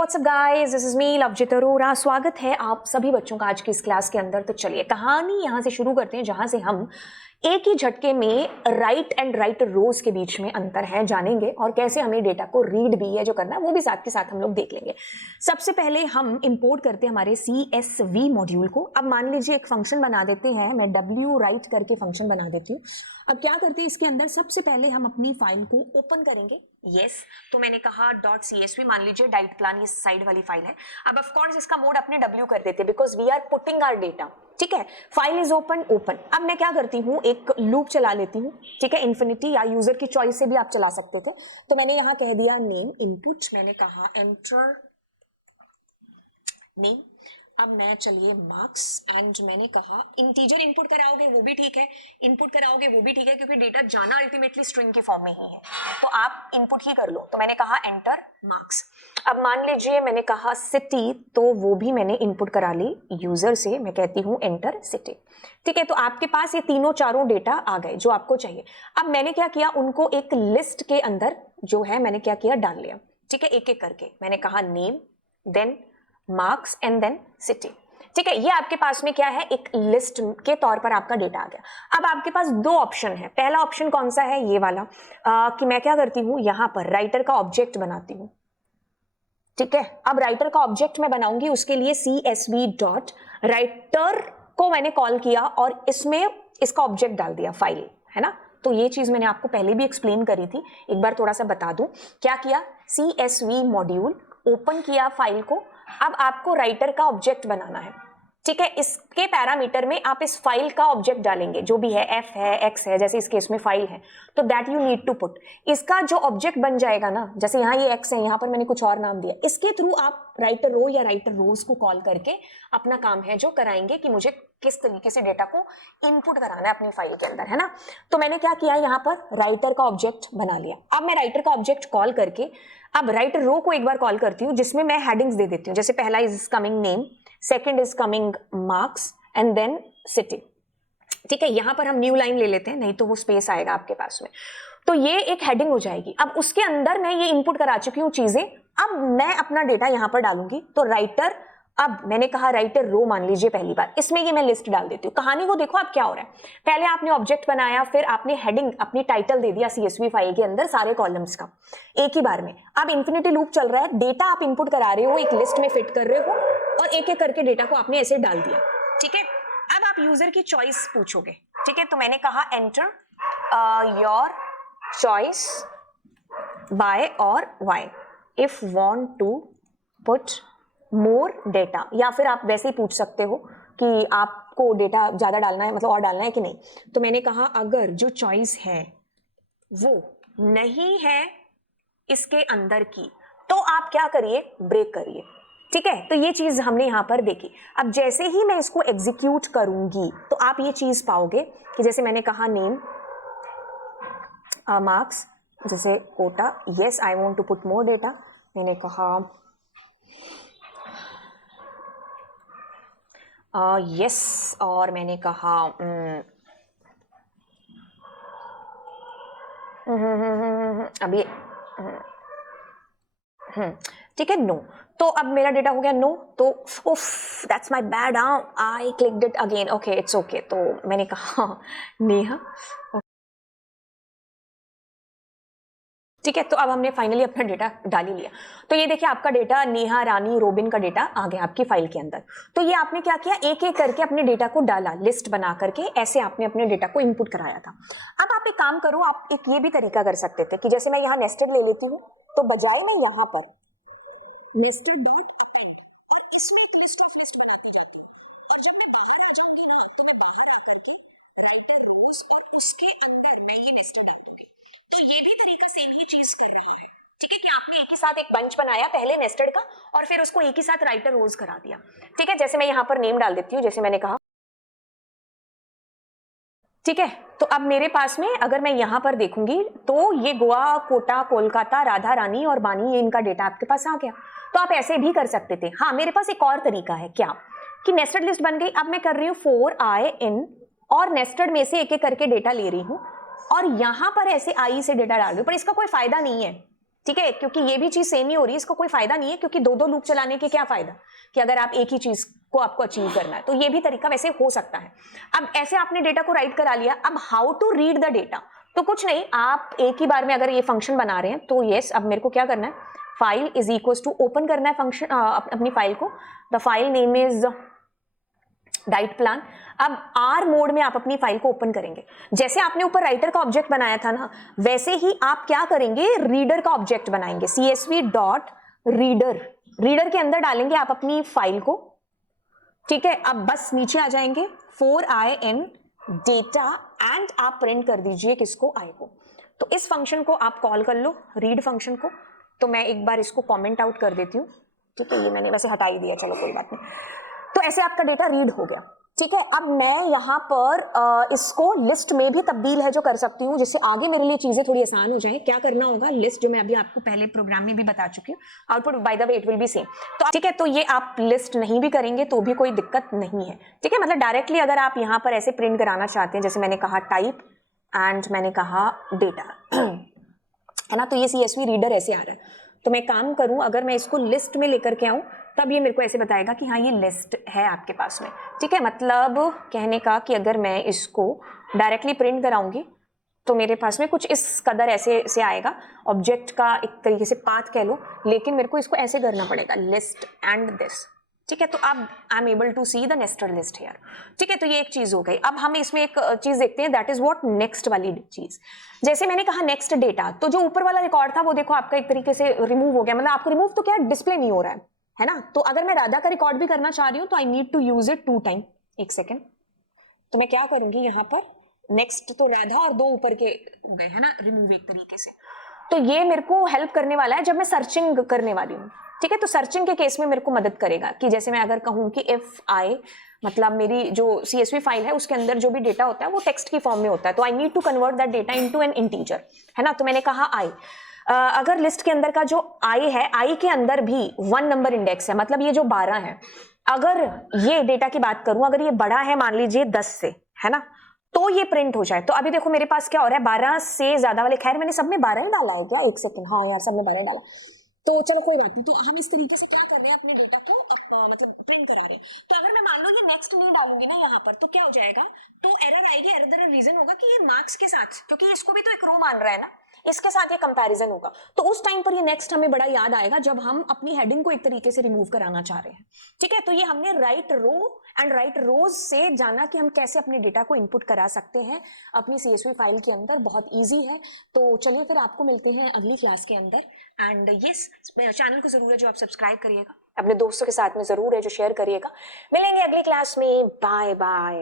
WhatsApp guys, this is me Lovejeet Arora. स्वागत है आप सभी बच्चों का आज की इस क्लास के अंदर। तो चलिए कहानी यहाँ से शुरू करते हैं जहाँ से हम एक ही झटके में राइट एंड राइट रोज के बीच में अंतर है जानेंगे और कैसे हमें डेटा को रीड भी है जो करना है वो भी साथ के साथ हम लोग देख लेंगे। सबसे पहले हम इंपोर्ट करते हैं हमारे CSV मॉड्यूल को। अब मान लीजिए एक फंक्शन बना देते हैं, मैं W राइट करके फंक्शन बना देती हूँ। अब क्या करते हैं, इसके अंदर सबसे पहले हम अपनी फाइल को ओपन करेंगे। तो मैंने कहा .csv, मान लीजिए डाइट प्लान, ये साइड वाली फाइल है। अब ऑफ कोर्स इसका मोड अपने W कर देते because we are putting our data. ठीक है, फाइल इज ओपन। अब मैं क्या करती हूँ, एक लूप चला लेती हूँ। ठीक है, इन्फिनिटी या यूजर की चॉइस से भी आप चला सकते थे। तो मैंने यहाँ कह दिया नेम इनपुट, मैंने कहा एंटर नेम। अब मैं चलिए मार्क्स एंड मैंने कहा इंटीजर इनपुट कराओगे वो भी ठीक है, इनपुट कराओगे वो भी ठीक है, क्योंकि डेटा जाना अल्टीमेटली स्ट्रिंग की फॉर्म में ही है, तो आप इनपुट ही कर लो। तो मैंने कहा एंटर मार्क्स। अब मान लीजिए मैंने कहा सिटी, तो वो भी मैंने इनपुट करा ली यूजर से, मैं कहती हूँ एंटर सिटी। ठीक है, तो आपके पास ये तीनों चारों डेटा आ गए जो आपको चाहिए। अब मैंने क्या किया, उनको एक लिस्ट के अंदर जो है मैंने क्या किया, डाल लिया। ठीक है, एक एक करके मैंने कहा name, then marks and then city. ठीक है, ये आपके पास में क्या है, एक लिस्ट के तौर पर आपका डेटा आ गया। अब आपके पास दो ऑप्शन है। पहला ऑप्शन कौन सा है, ये वाला, कि मैं क्या करती हूं, यहां पर राइटर का ऑब्जेक्ट बनाती हूं। ठीक है, अब राइटर का ऑब्जेक्ट मैं बनाऊंगी, उसके लिए CSV डॉट राइटर को मैंने कॉल किया और इसमें इसका ऑब्जेक्ट डाल दिया, फाइल है ना। तो ये चीज मैंने आपको पहले भी एक्सप्लेन करी थी, एक बार थोड़ा सा बता दूं। क्या किया, CSV मॉड्यूल ओपन किया फाइल को। अब आपको राइटर का ऑब्जेक्ट बनाना है। ठीक है, इसके पैरामीटर में आप इस फाइल का ऑब्जेक्ट डालेंगे, जो भी है, F है, X है, जैसे इस केस में फाइल है, तो that you need to put. इसका जो ऑब्जेक्ट बन जाएगा ना, जैसे यहाँ ये X है, यहाँ पर मैंने कुछ और नाम दिया, इसके थ्रू आप राइटर रो या राइटर रोज को कॉल करके अपना काम है जो कराएंगे कि मुझे किस तरीके से डेटा को इनपुट कराना है अपनी फाइल के अंदर, है ना। तो मैंने क्या किया, यहाँ पर राइटर का ऑब्जेक्ट बना लिया। अब मैं राइटर का ऑब्जेक्ट कॉल करके अब राइटर रो को एक बार कॉल करती हूँ, जिसमें मैं हेडिंग्स दे देती हूँ। जैसे पहला is coming name, second is coming marks and then city. ठीक है, यहां पर हम न्यू लाइन ले लेते हैं, नहीं तो वो स्पेस आएगा आपके पास में। तो ये एक हेडिंग हो जाएगी। अब उसके अंदर मैं ये इनपुट करा चुकी हूँ चीजें। अब मैं अपना डेटा यहां पर डालूंगी। तो राइटर, अब मैंने कहा राइटर रो मान लीजिए पहली बार, इसमें ये मैं लिस्ट डाल देती हूँ। कहानी को देखो आप क्या हो रहा है, पहले आपने ऑब्जेक्ट बनाया, फिर आपने हेडिंग अपनी टाइटल दे दिया CSV फाइल के अंदर सारे कॉलम्स का एक ही बार में। अब इन्फिनिटी लूप चल रहा है, डेटा आप इनपुट करा रहे हो, एक लिस्ट में फिट कर रहे हो और एक एक करके डेटा को आपने ऐसे डाल दिया। ठीक है, अब आप यूजर की चॉइस पूछोगे। ठीक है, तो मैंने कहा एंटर योर चॉइस बाय और Y if want to put more data, या फिर आप वैसे ही पूछ सकते हो कि आपको डेटा ज्यादा डालना है, मतलब और डालना है कि नहीं। तो मैंने कहा अगर जो चॉइस है वो नहीं है इसके अंदर की, तो आप क्या करिए, ब्रेक करिए। ठीक है, तो ये चीज हमने यहां पर देखी। अब जैसे ही मैं इसको एग्जीक्यूट करूंगी तो आप ये चीज पाओगे कि जैसे मैंने कहा नेम मार्क्स, जैसे Kota, yes I want to put more data, मैंने कहा यस और मैंने कहा अभी ठीक है, नो। तो अब मेरा डेटा हो गया नो। तो उफ that's my bad, I clicked it again, okay it's okay. तो मैंने कहा नेहा। ठीक है, तो अब हमने फाइनली अपना डेटा डाल ही लिया। तो ये देखिए आपका डेटा नेहा, रानी, रोबिन का डेटा आ गया आपकी फाइल के अंदर। तो ये आपने क्या किया, एक एक करके अपने डेटा को डाला, लिस्ट बना करके ऐसे आपने अपने डेटा को इनपुट कराया था। अब आप एक काम करो, आप एक ये भी तरीका कर सकते थे कि जैसे मैं यहाँ नेस्टेड ले लेती हूँ, तो बजाय मैं यहाँ पर नेस्टेड डॉट साथ एक बंच बनाया पहले नेस्टेड का और फिर उसको एक ही साथ राइटर रोज करा दिया। ठीक है, जैसे मैं यहां पर नेम डाल देती हूँ, जैसे मैंने कहा। ठीक है, तो अब मेरे पास में अगर मैं यहां पर देखूंगी तो ये गोवा, कोटा, कोलकाता, राधा, रानी और बानी, ये इनका डेटा आपके पास आ गया। तो आप ऐसे भी कर सकते थे। हाँ, मेरे पास एक और तरीका है, क्या कि नेस्टेड लिस्ट बन गई। अब मैं कर रही हूँ 4i in और नेस्टेड में से एक एक करके डेटा ले रही हूँ और यहां पर ऐसे आई से डेटा डाल रही हूँ, पर इसका कोई फायदा नहीं है। ठीक है, क्योंकि ये भी चीज सेम ही हो रही है, इसको कोई फायदा नहीं है, क्योंकि दो दो लूप चलाने के क्या फायदा कि अगर आप एक ही चीज को आपको अचीव करना है। तो ये भी तरीका वैसे हो सकता है। अब ऐसे आपने डेटा को राइट करा लिया, अब how to read the data, तो कुछ नहीं, आप एक ही बार में अगर ये फंक्शन बना रहे हैं तो यस, अब मेरे को क्या करना है, file is equal to open करना है फंक्शन अपनी फाइल को। The file name is diet plan. अब आर मोड में आप अपनी फाइल को ओपन करेंगे। जैसे आपने ऊपर राइटर का ऑब्जेक्ट बनाया था ना, वैसे ही आप क्या करेंगे, रीडर का ऑब्जेक्ट बनाएंगे, csv डॉट रीडर। रीडर के अंदर डालेंगे आप अपनी फाइल को, ठीक है। अब बस नीचे आ जाएंगे, 4in डेटा एंड आप प्रिंट कर दीजिए किसको, आई को। तो इस फंक्शन को आप कॉल कर लो, रीड फंक्शन को। तो मैं एक बार इसको कमेंट आउट कर देती हूँ, ठीक है, ये मैंने वैसे हटा ही दिया, चलो कोई बात नहीं। तो ऐसे आपका डेटा रीड हो गया, ठीक है। अब मैं यहाँ पर इसको लिस्ट में भी तब्दील है जो कर सकती हूँ, जिससे आगे मेरे लिए चीजें थोड़ी आसान हो जाए। क्या करना होगा, लिस्ट जो मैं अभी आपको पहले प्रोग्राम में भी बता चुकी हूँ, output by the way it will be same. तो ठीक है, तो ये आप लिस्ट नहीं भी करेंगे तो भी कोई दिक्कत नहीं है, ठीक है। मतलब डायरेक्टली अगर आप यहाँ पर ऐसे प्रिंट कराना चाहते हैं, जैसे मैंने कहा टाइप एंड मैंने कहा डेटा, है ना, तो ये CSV रीडर ऐसे आ रहा है। तो मैं काम करूं, अगर मैं इसको लिस्ट में लेकर के आऊं, तब ये मेरे को ऐसे बताएगा कि हाँ ये लिस्ट है आपके पास में, ठीक है। मतलब कहने का कि अगर मैं इसको डायरेक्टली प्रिंट कराऊंगी तो मेरे पास में कुछ इस कदर ऐसे से आएगा, ऑब्जेक्ट का एक तरीके से पाथ कह लो, लेकिन मेरे को इसको ऐसे करना पड़ेगा, लिस्ट एंड दिस, ठीक है। तो अब I am able to see the nested list here, ठीक है। तो ये एक चीज हो गई। अब हम इसमें एक चीज देखते हैं, दैट इज व्हाट, नेक्स्ट वाली चीज। जैसे मैंने कहा नेक्स्ट डेटा, तो जो ऊपर वाला रिकॉर्ड था वो देखो आपका एक तरीके से रिमूव हो गया, मतलब आपको रिमूव तो क्या, डिस्प्ले नहीं हो रहा है ना। तो अगर मैं राधा का रिकॉर्ड भी करना चाह रही हूँ तो I need to use it 2 time. एक सेकेंड, तो मैं क्या करूंगी यहाँ पर, नेक्स्ट तो राधा और 2 ऊपर के गए, है ना, रिमूव एक तरीके से। तो ये मेरे को हेल्प करने वाला है जब मैं सर्चिंग करने वाली हूँ, ठीक है। तो सर्चिंग के केस में मेरे को मदद करेगा कि जैसे मैं अगर कहूँ कि इफ आई, मतलब मेरी जो CSV फाइल है उसके अंदर जो भी डेटा होता है वो टेक्स्ट की फॉर्म में होता है, तो I need to convert that data into an integer, है ना। तो मैंने कहा आई, अगर लिस्ट के अंदर का जो आई है, आई के अंदर भी 1 नंबर इंडेक्स है, मतलब ये जो 12 है, अगर ये डेटा की बात करूं, अगर ये बड़ा है मान लीजिए 10 से, है ना, तो ये प्रिंट हो जाए। तो अभी देखो मेरे पास क्या हो रहा है, 12 से ज्यादा वाले, खैर मैंने सब में 12 ही डाला है क्या, एक सेकंड, हाँ यार सब में 12 डाला, तो चलो कोई बात नहीं। तो हम इस तरीके से क्या कर रहे हैं, अपने डेटा को मतलब प्रिंट करा रहे हैं। तो अगर मैं मान लो ये नेक्स्ट नहीं डालूंगी ना यहाँ पर, तो क्या हो जाएगा, तो एरर आएगी। एरर रीजन होगा कि ये मार्क्स के साथ, क्योंकि इसको भी तो एक रो मान रहा है ना, इसके साथ ये कंपैरिजन होगा। तो उस टाइम पर ये नेक्स्ट हमें बड़ा याद आएगा जब हम अपनी हेडिंग को एक तरीके से रिमूव कराना चाह रहे हैं, ठीक है। तो ये हमने राइट रो एंड राइट रोज से जाना कि हम कैसे अपने डेटा को इनपुट करा सकते हैं अपनी CSV फाइल के अंदर, बहुत इजी है। तो चलिए फिर आपको मिलते हैं अगली क्लास के अंदर। एंड यस, चैनल को जरूर है जो आप सब्सक्राइब करिएगा, अपने दोस्तों के साथ में जरूर है जो शेयर करिएगा। मिलेंगे अगली क्लास में, बाय बाय।